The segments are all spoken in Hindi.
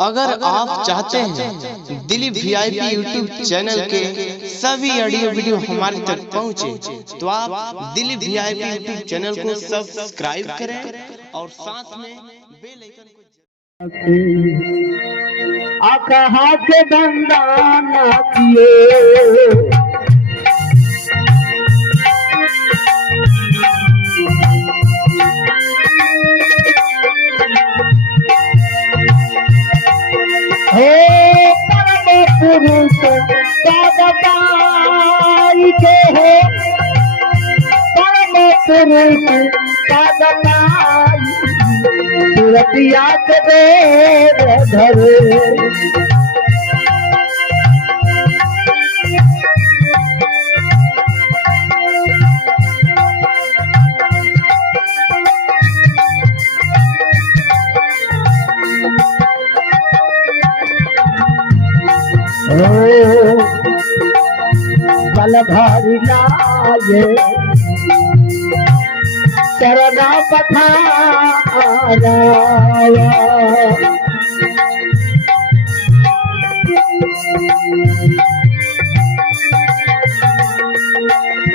अगर आप चाहते हैं दिलीप वीआईपी यूट्यूब चैनल के सभी ऑडियो वीडियो हमारे तक पहुंचे, तो आप दिलीप वीआईपी यूट्यूब चैनल को सब्सक्राइब करें और साथ में बेल आइकन को कहा के बंदा ना किए पुरुष पादपाई के हो परम पुरुष पादपाई सुरतिया के देव धरे बल भारी लाए शरणा पठाया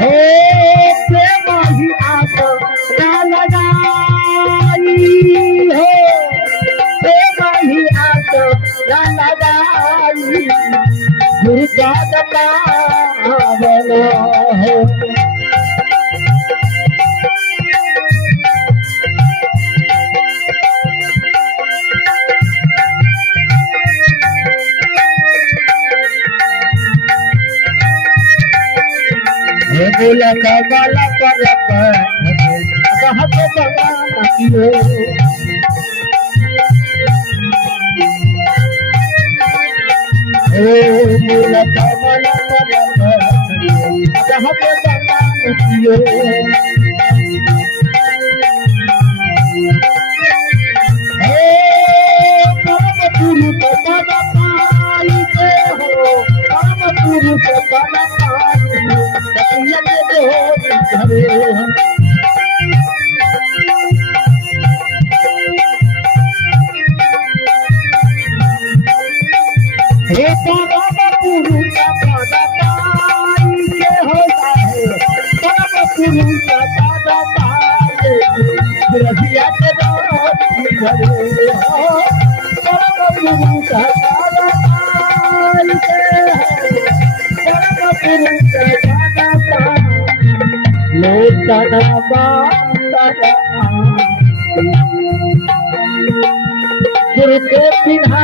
हे प्रेम ही आस ना लगाई हो प्रेम ही आस ना लगाई दुर्गा पावनो है बोला कमला पर कहा तो बना कियो बोला कमला पर कहा तो बना कियो परम पुरुष पद पाई के हो परम पुरुष पद पाई हे परम पुरुष पद पाई के होता है परम पुरुष पद पाई रसिया के घरे हो परम पुरुष पद पाई के परम पुरुष गुरु के बिना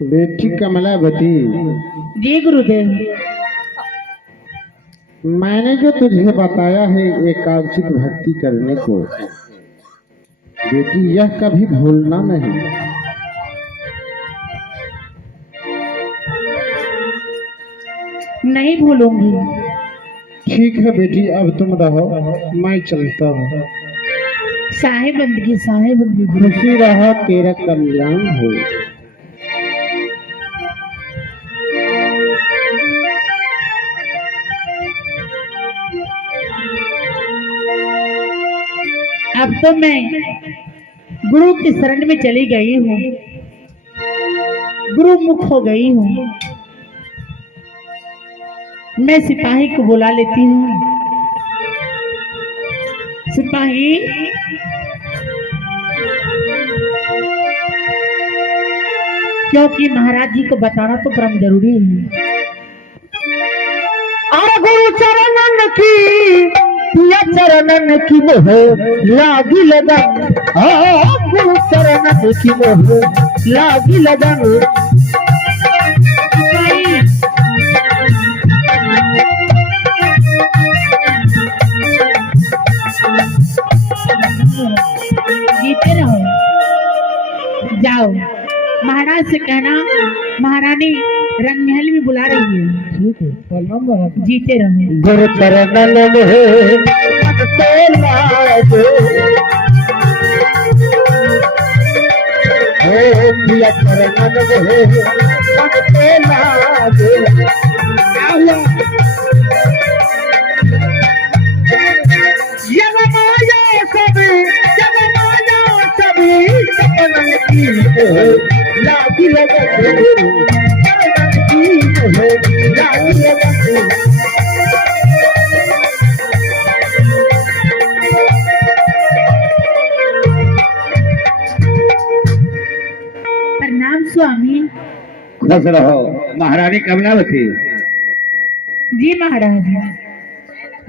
बेटी कमलावती, जी गुरुदेव, मैंने जो तुझे बताया है एकांशिक भक्ति करने को, बेटी यह कभी भूलना नहीं। नहीं भूलूंगी। ठीक है बेटी, अब तुम रहो, मैं चलता हूँ। साहिबंदगी साहिबंदगी। खुशी रहो, तेरा कल्याण हो। अब तो मैं गुरु की शरण में चली गई हूँ, गुरु मुख हो गई हूँ। मैं सिपाही को बुला लेती हूँ। सिपाही, क्योंकि महाराज जी को बताना तो परम जरूरी है। और गुरु चरणन की पिया चरणन की मोह लागी लगन, गुरु चरणन की मोह लागी लगन। जीते रहो। जाओ, महाराज से कहना महारानी रंगमहल में बुला रही है। ठीक है, जीते रहो। गुरु चरणन में मोहे पिया चरणन मोहे मन के लागे। क्या हुआ? जब माया सभी चरणन की मोहे लागी लगन चरणन की मोहे लागी लगन। प्रणाम स्वामी। खुश रहो महारानी कमलावती। जी महाराज।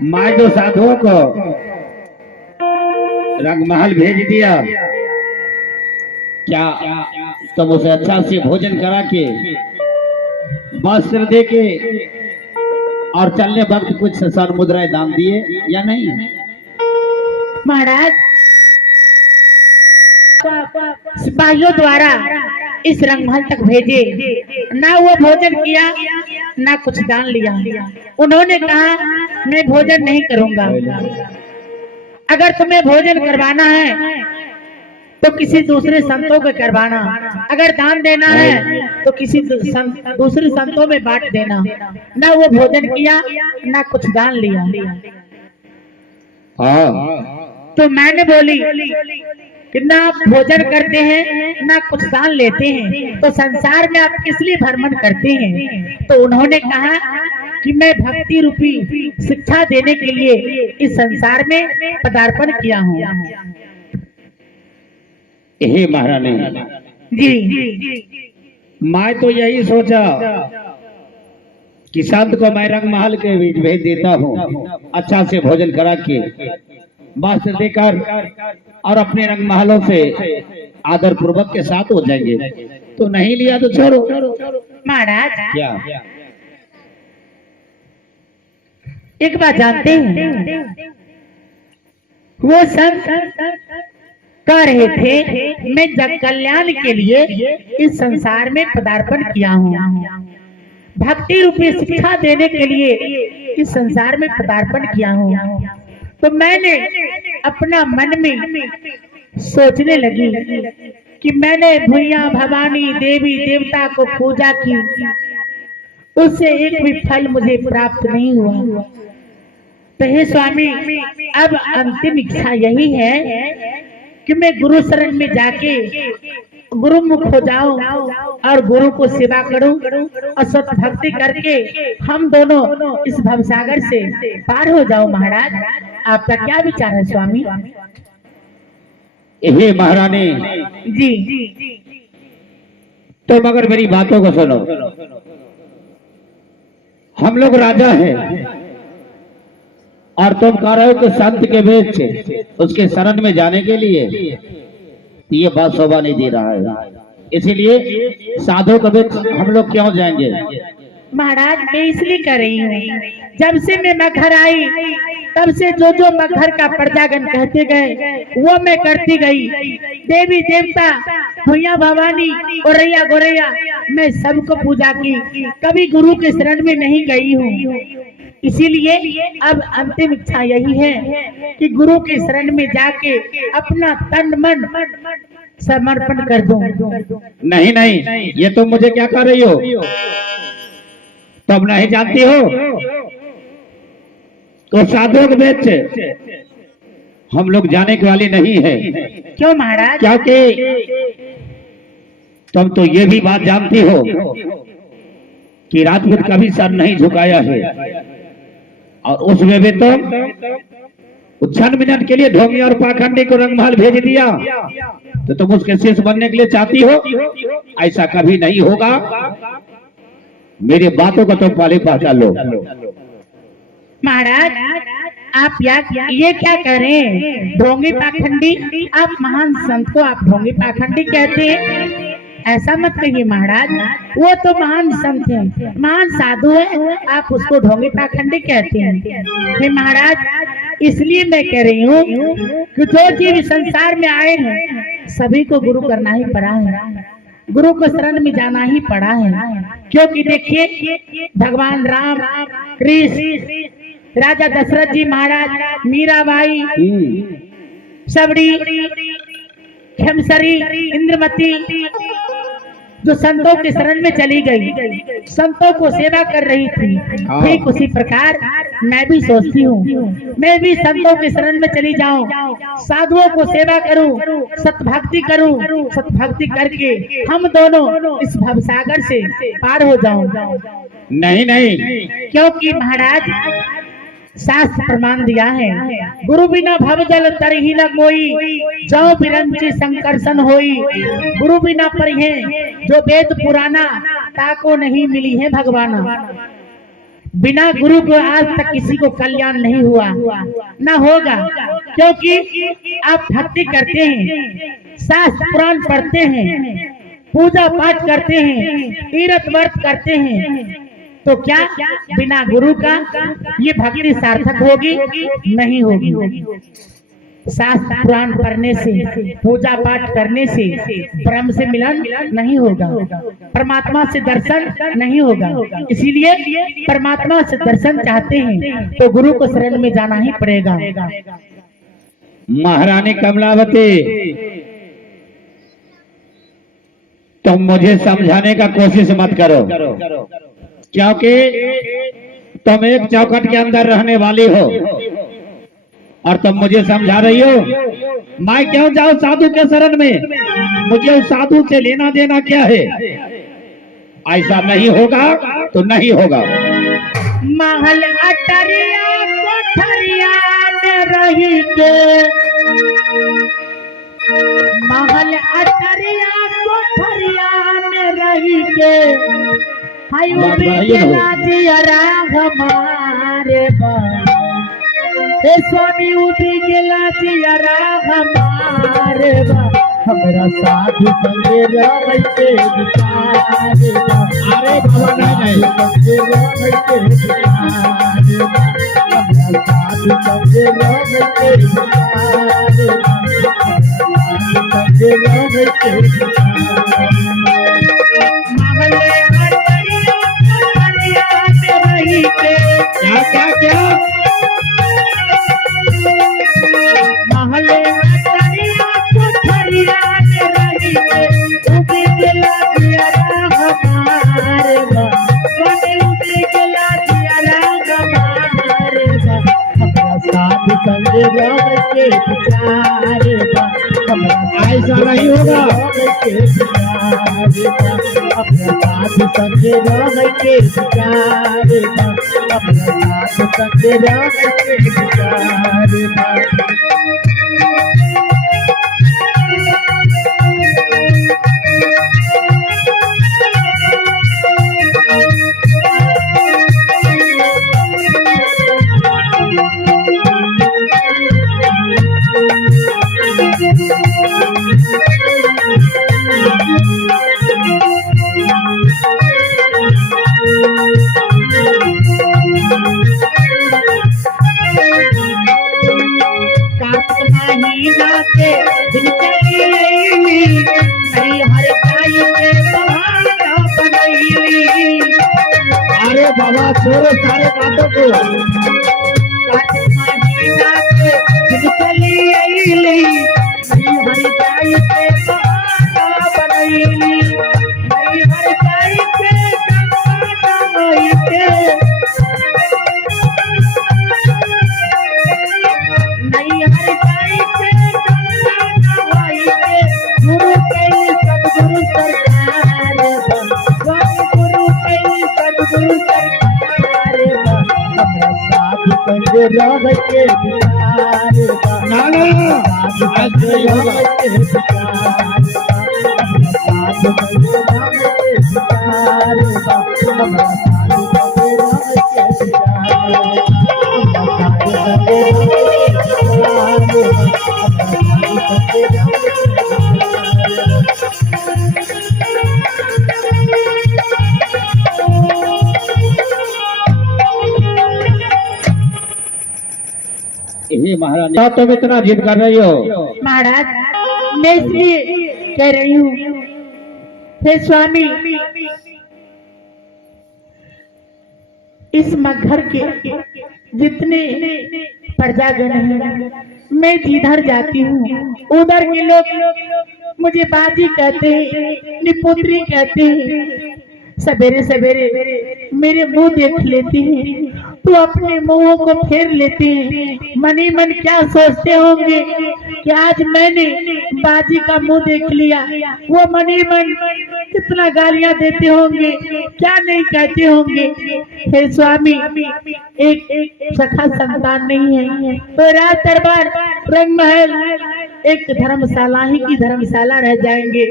माँ जो साधुओं को रंगमहल भेज दिया, क्या तुम उसे अच्छा से भोजन करा के वस्त्र दे के और चलने वक्त कुछ स्वर्ण मुद्राएं दान दिए या नहीं? महाराज, सिपाहियों द्वारा इस रंगमहल तक भेजे, ना वो भोजन किया ना कुछ दान लिया। उन्होंने कहा मैं भोजन नहीं करूंगा, अगर तुम्हें भोजन करवाना है तो किसी दूसरे संतों को करवाना, अगर दान देना है तो किसी दूसरे संतों में बांट देना। ना वो भोजन किया ना कुछ दान लिया। हाँ, तो मैंने बोली कि ना आप भोजन करते हैं ना कुछ दान लेते हैं, तो संसार में आप किस लिए भ्रमण करते हैं? तो उन्होंने कहा कि मैं भक्ति रूपी शिक्षा देने के लिए इस संसार में पदार्पण किया हूँ। हे महारानी जी। मैं तो यही सोचा कि संत को मैं रंगमहल के बीच भेज देता हूँ, अच्छा से भोजन करा के वस्त्र देकर और अपने रंगमहलों से आदर पूर्वक के साथ हो जाएंगे। तो नहीं लिया तो छोड़ो। महाराज, क्या एक बात जानते हैं, वो संत कह रहे थे मैं जग कल्याण के लिए इस संसार में पदार्पण किया हूँ, भक्ति रूपी शिक्षा देने के लिए इस संसार में पदार्पण किया हूँ। तो मैंने अपना मन में सोचने लगी कि मैंने भुइया भवानी देवी देवता को पूजा की, उससे एक भी फल मुझे प्राप्त नहीं हुआ। तो हे स्वामी, अब अंतिम इच्छा यही है कि मैं गुरु शरण में जाके गुरुमुख हो जाऊं और गुरु को सेवा करूं और सत भक्ति करके हम दोनों इस भवसागर से पार हो जाओ। महाराज, आपका क्या विचार है स्वामी? हे महारानी जी। तो मगर मेरी बातों को सुनो। हम लोग राजा हैं और तुम कह रहे हो कि संत के बीच उसके शरण में जाने के लिए ये बात शोभा नहीं दे रहा है, इसीलिए साधु के बीच हम लोग क्यों जाएंगे? महाराज, मैं इसलिए कर रही हूँ, जब से मैं मगहर आई तब से जो जो मगहर का प्रजागण कहते गए वो मैं करती गई। देवी देवता, भुइया भवानी, गोरैया गोरैया, मैं सबको पूजा की, कभी गुरु के शरण में नहीं गई हूँ। इसीलिए अब अंतिम इच्छा यही है कि गुरु के शरण में जाके अपना तन मन समर्पण कर दूं। नहीं नहीं, ये तुम मुझे क्या कर रही हो? तुम नहीं जानती हो तो साधुओं के बीच हम लोग जाने के वाले नहीं है। क्यों महाराज? क्योंकि तुम तो ये भी बात जानती हो कि राजपूत कभी सर नहीं झुकाया है, और उसमें भी तुम क्षण मिनट के लिए ढोंगी और पाखंडी को रंगमहल भेज दिया, तो तुम उसके शिष्य बनने के लिए चाहती हो? ऐसा कभी नहीं होगा। मेरी बातों को तुम पहले पहचान लो। महाराज, आप ये क्या कह रहे हैं? ढोंगी पाखंडी? आप महान संत को आप ढोंगी पाखंडी कहते हैं? ऐसा मत कहिए महाराज, वो तो महान संत है, महान साधु है, आप उसको ढोंगी पाखंडी कहते हैं। महाराज, इसलिए मैं कह रही हूँ कि जो जीव संसार में आए हैं सभी को गुरु करना ही पड़ा है, गुरु को शरण में जाना ही पड़ा है। क्योंकि देखिए, भगवान राम, कृष्ण, राजा दशरथ जी महाराज, मीराबाई, सबरी, खेमसरी इंद्रमती जो संतों के शरण में चली गई, संतों को सेवा कर रही थी, ठीक उसी प्रकार मैं भी सोचती हूँ मैं भी संतों के शरण में चली जाऊं, साधुओं को सेवा करूं, सतभक्ति करूं, सतभक्ति करके हम दोनों इस भवसागर से पार हो जाऊं। नहीं नहीं, क्योंकि महाराज शास्त्र प्रमाण दिया है, गुरु बिना भव जल तरहि न कोई, जो बिरंची संकर्षण होई, गुरु बिना परिहे जो वेद पुराना, ताको नहीं मिली है भगवाना। बिना गुरु को आज तक किसी को कल्याण नहीं हुआ, ना होगा, क्योंकि आप भक्ति करते हैं, शास्त्र पुराण पढ़ते हैं, पूजा पाठ करते हैं, तीर्थ व्रत करते हैं, तो क्या बिना गुरु का ये भक्ति सार्थक होगी? नहीं होगी। शास्त्र पुराण पढ़ने से, पूजा पाठ करने से ब्रह्म से मिलन नहीं होगा, परमात्मा से दर्शन नहीं होगा। इसीलिए परमात्मा से दर्शन चाहते हैं तो गुरु को शरण में जाना ही पड़ेगा। महारानी कमलावती, तुम मुझे समझाने का कोशिश मत करो, क्योंकि तुम एक चौखट के अंदर रहने वाली हो और तुम मुझे समझा रही हो मैं क्यों जाऊं साधु के शरण में, मुझे उस साधु से लेना देना क्या है? ऐसा नहीं होगा तो नहीं होगा। महल अटरिया कोठरिया में रही के, महल अटरिया कोठरिया में रही के, हाय हमारे हे स्वामी उठी गेला जियरा हमारे, हमरा साधु संगे रहते विचार, अरे बाबा नहीं साधु संगे रहते क्या क्या क्या महले अटरिया कोठरिया में रही के, उबी गेला जियरा हमारे, स्वामी उबी गेला जियरा हमारे, हमरा साधु संगे रहते विचार, ऐसा नहीं होगा। अपना साधु संगे रहते विचार, अपना साधु संगे रहते विचार। अरे बाबा छोड़ो सारे बातों को, रह के ना ना ऐसा नहीं होगा। हे महाराज, तुम इतना जिद कर रही हो। महाराज, मैं इसलिए कह रही हूँ, हे स्वामी, इस मगहर के जितने प्रजागण हैं मैं जिधर जाती हूँ उधर के लोग मुझे बाजी कहते हैं, निपुत्री कहते हैं। सवेरे सवेरे मेरे मुंह देख लेते हैं तो अपने मुंहों को फेर लेते हैं। मन ही मन क्या सोचते होंगे कि आज मैंने बाजी का मुंह देख लिया। वो मन ही मन कितना गालियां देते होंगे, क्या नहीं कहते होंगे। हे स्वामी, एक सखा संतान नहीं है तो राज दरबार रंग महल एक धर्मशाला ही की धर्मशाला रह जाएंगे।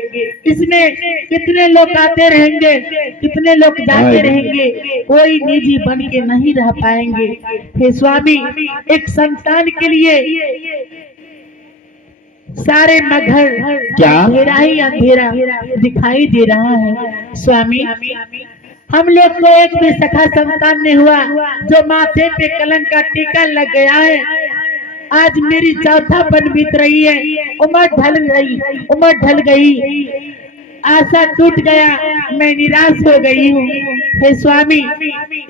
इसमें कितने लोग आते रहेंगे, कितने लोग जाते रहेंगे, कोई निजी बन के नहीं रह पाएंगे। हे स्वामी, एक संतान के लिए सारे नगर क्या अंधेरा ही अंधेरा दिखाई दे रहा है। स्वामी, हम लोग को एक भी सखा संतान नहीं हुआ जो माथे पे कलंक का टीका लग गया है। आज मेरी चौथा पन बीत रही है, उम्र ढल गई, आशा टूट गया, मैं निराश हो गई हूँ। हे स्वामी,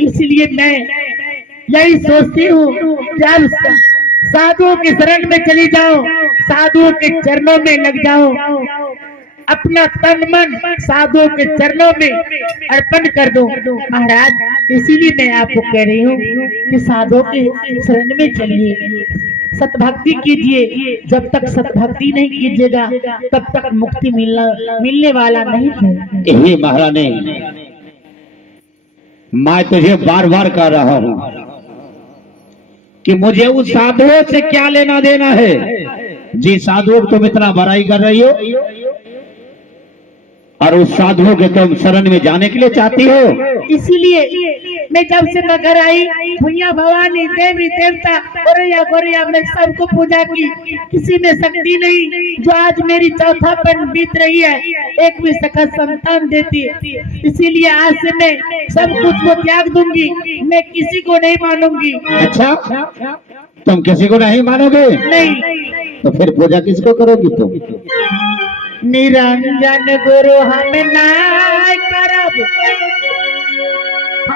इसलिए मैं यही सोचती हूँ कि अब साधुओं के शरण में चली जाऊं, साधुओं के चरणों में लग जाऊं, अपना तन मन साधुओं के चरणों में अर्पण कर दूं। महाराज, इसीलिए मैं आपको कह रही हूँ कि साधुओं के शरण में चलिए, सतभक्ति कीजिए। जब तक सतभक्ति नहीं कीजिएगा तब तक मुक्ति मिलने वाला नहीं है। हे महारानी, मैं तुझे बार बार कह रहा हूं कि मुझे उस साधुओं से क्या लेना देना है जी साधुओं को तुम इतना बड़ाई कर रही हो और उस साधुओं के तुम शरण में जाने के लिए चाहती हो। इसीलिए मैं जब से मैं घर आई, भैया भवानी देवी देवता गोरैया गोरैया मैं सबको पूजा की, किसी में शक्ति नहीं जो आज मेरी चौथापन बीत रही है एक भी सखा संतान देती है। इसीलिए आज से मैं सब कुछ को त्याग दूंगी, मैं किसी को नहीं मानूंगी। अच्छा, तुम किसी को नहीं मानोगे? नहीं। तो फिर पूजा किसको करोगी तुम? निरंजन गुरु हम ना करब,